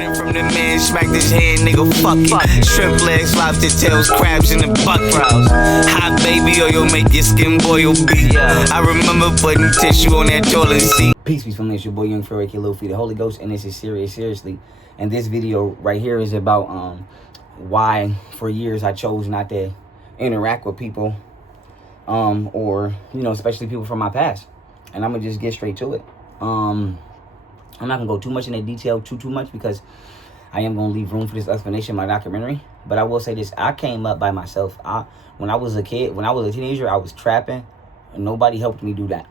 Running from the man, smacked his head, nigga, fuck it. Shrimp legs, lobster tails, crabs in the bucket. Hot baby oil make your skin boil beat. I remember putting tissue on that toilet seat. Peace, family. It's your boy Young Pharaoh, aka the Holy Ghost, and this is seriously. And this video right here is about why for years I chose not to interact with people, or especially people from my past. And I'm gonna just get straight to it. I'm not gonna go too much into detail too much because I am gonna leave room for this explanation in my documentary. But I will say this: I came up by myself. When I was a teenager, I was trapping, and nobody helped me do that.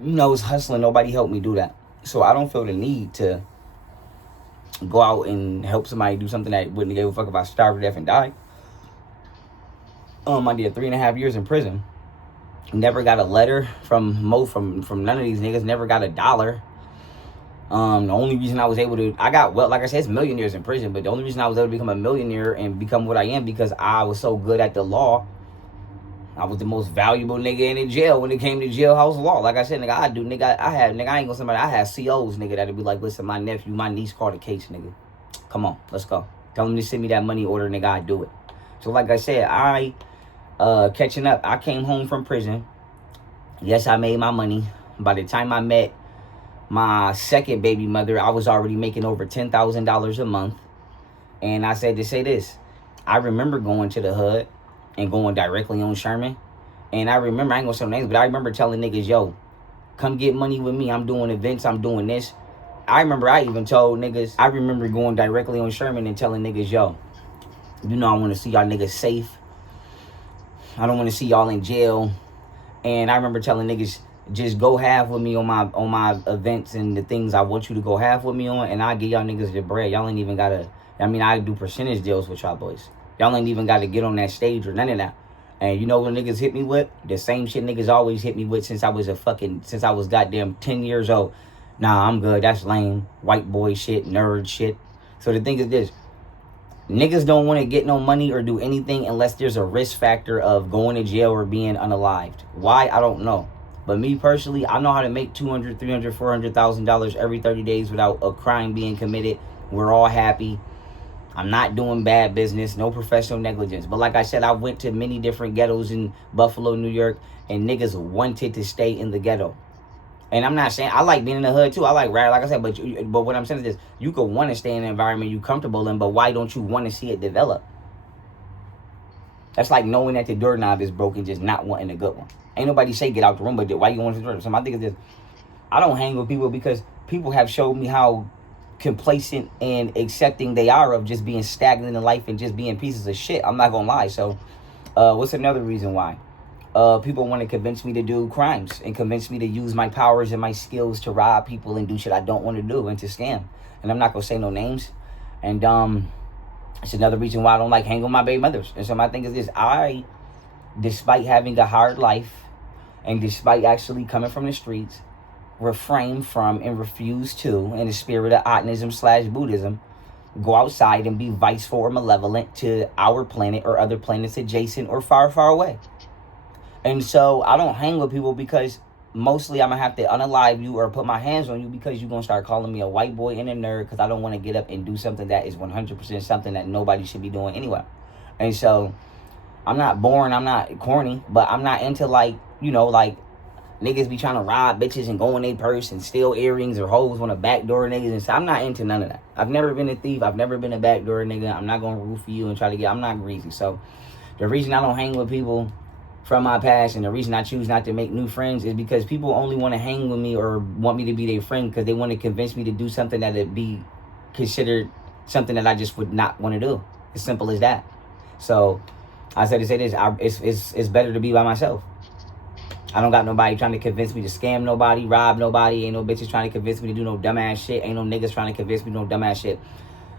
I was hustling. Nobody helped me do that. So I don't feel the need to go out and help somebody do something that wouldn't give a fuck if I starved to death and died. I did 3.5 years in prison. Never got a letter from none of these niggas. Never got $1. The only reason I was able to, like I said, it's millionaires in prison, but the only reason I was able to become a millionaire and become what I am because I was so good at the law. I was the most valuable nigga in the jail when it came to jailhouse law. Like I said, I ain't gonna somebody, I had COs, nigga, that'd be like, listen, my nephew, my niece caught a case, nigga. Come on, let's go. Tell them to send me that money order, nigga, I do it. So like I said, catching up, I came home from prison. Yes, I made my money. By the time I met my second baby mother, I was already making over $10,000 a month. And I said to say this, I remember going to the hood and going directly on Sherman. And I remember, I ain't gonna say no names, but I remember telling niggas, yo, come get money with me. I'm doing events, I'm doing this. I even told niggas, I remember going directly on Sherman and telling niggas, yo, I want to see y'all niggas safe. I don't want to see y'all in jail. And I remember telling niggas, just go half with me on my events and the things I want you to go half with me on, and I'll give y'all niggas the bread. Y'all ain't even gotta, I do percentage deals with y'all boys. Y'all ain't even gotta get on that stage or none of that. And you know what niggas hit me with? The same shit niggas always hit me with since I was goddamn 10 years old. Nah, I'm good. That's lame. White boy shit, nerd shit. So the thing is this. Niggas don't want to get no money or do anything unless there's a risk factor of going to jail or being unalived. Why? I don't know. But me personally, I know how to make $200,000, $300,000, $400,000 every 30 days without a crime being committed. We're all happy. I'm not doing bad business, no professional negligence. But like I said, I went to many different ghettos in Buffalo, New York, and niggas wanted to stay in the ghetto. And I'm not saying, I like being in the hood too. I like I said, but what I'm saying is this: you could want to stay in an environment you're comfortable in, but why don't you want to see it develop? That's like knowing that the doorknob is broken, just not wanting a good one. Ain't nobody say get out the room, but why you want to door? So my thing is this: I don't hang with people because people have showed me how complacent and accepting they are of just being stagnant in life and just being pieces of shit. I'm not gonna lie. So what's another reason why? People want to convince me to do crimes and convince me to use my powers and my skills to rob people and do shit I don't want to do and to scam. And I'm not gonna say no names. And it's another reason why I don't like hanging with my baby mothers. And so my thing is this: despite having a hard life and despite actually coming from the streets, refrain from and refuse to, in the spirit of Otnism/Buddhism, go outside and be viceful or malevolent to our planet or other planets adjacent or far, far away. And so I don't hang with people because mostly I'm going to have to unalive you or put my hands on you because you're going to start calling me a white boy and a nerd because I don't want to get up and do something that is 100% something that nobody should be doing anyway. And so I'm not boring, I'm not corny, but I'm not into like niggas be trying to rob bitches and go in their purse and steal earrings or hoes on a backdoor niggas. And so I'm not into none of that. I've never been a thief. I've never been a backdoor nigga. I'm not going to root for you and try to get, I'm not greasy. So the reason I don't hang with people from my past and the reason I choose not to make new friends is because people only want to hang with me or want me to be their friend because they want to convince me to do something that would be considered something that I just would not want to do. As simple as that. So I said to say this, it's better to be by myself. I don't got nobody trying to convince me to scam nobody, rob nobody. Ain't no bitches trying to convince me to do no dumbass shit. Ain't no niggas trying to convince me to do no dumbass shit.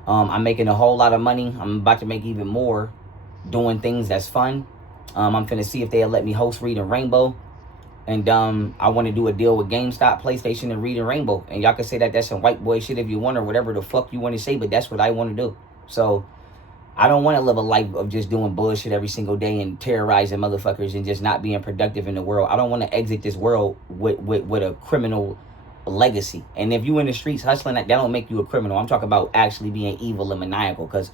I'm making a whole lot of money. I'm about to make even more doing things that's fun. I'm finna see if they'll let me host Reading Rainbow. And I want to do a deal with GameStop, PlayStation, and Reading Rainbow. And y'all can say that that's some white boy shit if you want or whatever the fuck you want to say, but that's what I want to do. So I don't want to live a life of just doing bullshit every single day and terrorizing motherfuckers and just not being productive in the world. I don't want to exit this world with a criminal legacy. And if you in the streets hustling, that don't make you a criminal. I'm talking about actually being evil and maniacal, because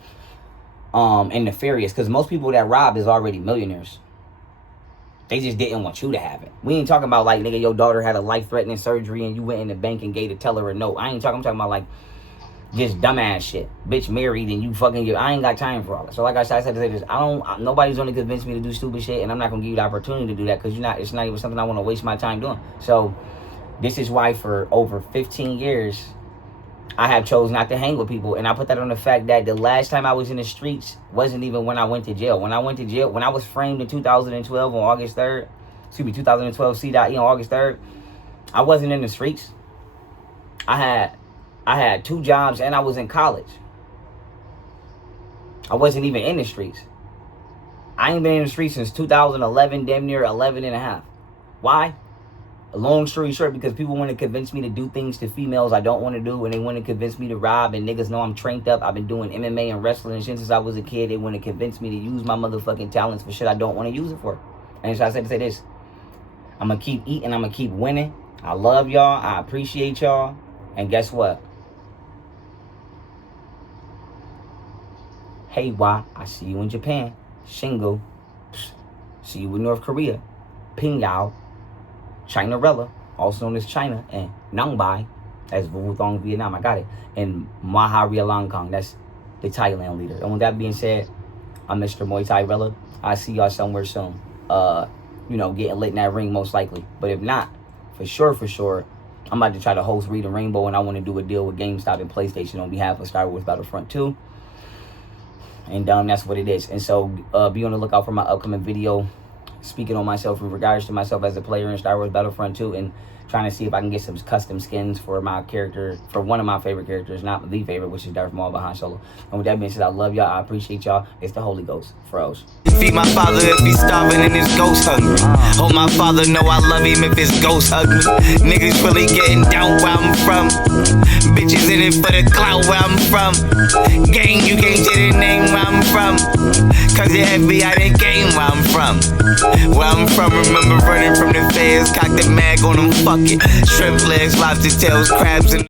and nefarious, because most people that rob is already millionaires. They just didn't want you to have it. We ain't talking about like, nigga, your daughter had a life-threatening surgery and you went in the bank and gave the teller a note. I'm talking about like just dumbass shit. Bitch married and you fucking, I ain't got time for all that. So like I said to say this, nobody's gonna convince me to do stupid shit, and I'm not gonna give you the opportunity to do that, because it's not even something I want to waste my time doing. So this is why for over 15 years, I have chosen not to hang with people. And I put that on the fact that the last time I was in the streets wasn't even when I went to jail. When I went to jail, when I was framed in 2012 on August 3rd, 2012 C.E. on August 3rd, I wasn't in the streets. I had 2 jobs and I was in college. I wasn't even in the streets. I ain't been in the streets since 2011, damn near 11 and a half. Why? A long story short, because people want to convince me to do things to females I don't want to do, and they want to convince me to rob, and niggas know I'm trained up. I've been doing MMA and wrestling and shit since I was a kid. They want to convince me to use my motherfucking talents for shit I don't want to use it for. And so I said to say this, I'm going to keep eating, I'm going to keep winning. I love y'all, I appreciate y'all, and guess what? Hey, why? I see you in Japan. Shingo. See you in North Korea. Pingyao. Chinarella, also known as China, and Nangbai, that's Vuvuthong, Vietnam, I got it, and Maharia, that's the Thailand leader. And with that being said, I'm Mr. Muay Thai Rella. I see y'all somewhere soon. Getting lit in that ring most likely. But if not, for sure, I'm about to try to host Read the Rainbow, and I want to do a deal with GameStop and PlayStation on behalf of Star Wars Battlefront 2. And that's what it is. And so be on the lookout for my upcoming video, speaking on myself in regards to myself as a player in Star Wars Battlefront 2, and trying to see if I can get some custom skins for my character, for one of my favorite characters, not the favorite, which is Darth Maul behind Solo. And with that being said, I love y'all, I appreciate y'all. It's the Holy Ghost, Pharaoh. Feed my father if he's starving and his ghost hungry. Oh, my father know I love him if his ghost hungry. Niggas really getting down where I'm from. Bitches in it for the clout where I'm from. Gang, you can't say the name where I'm from, cause the FBI didn't game where I'm from. Where I'm from, remember running from the feds, cock the mag on them, fuck it. Shrimp legs, lobster tails, crabs, and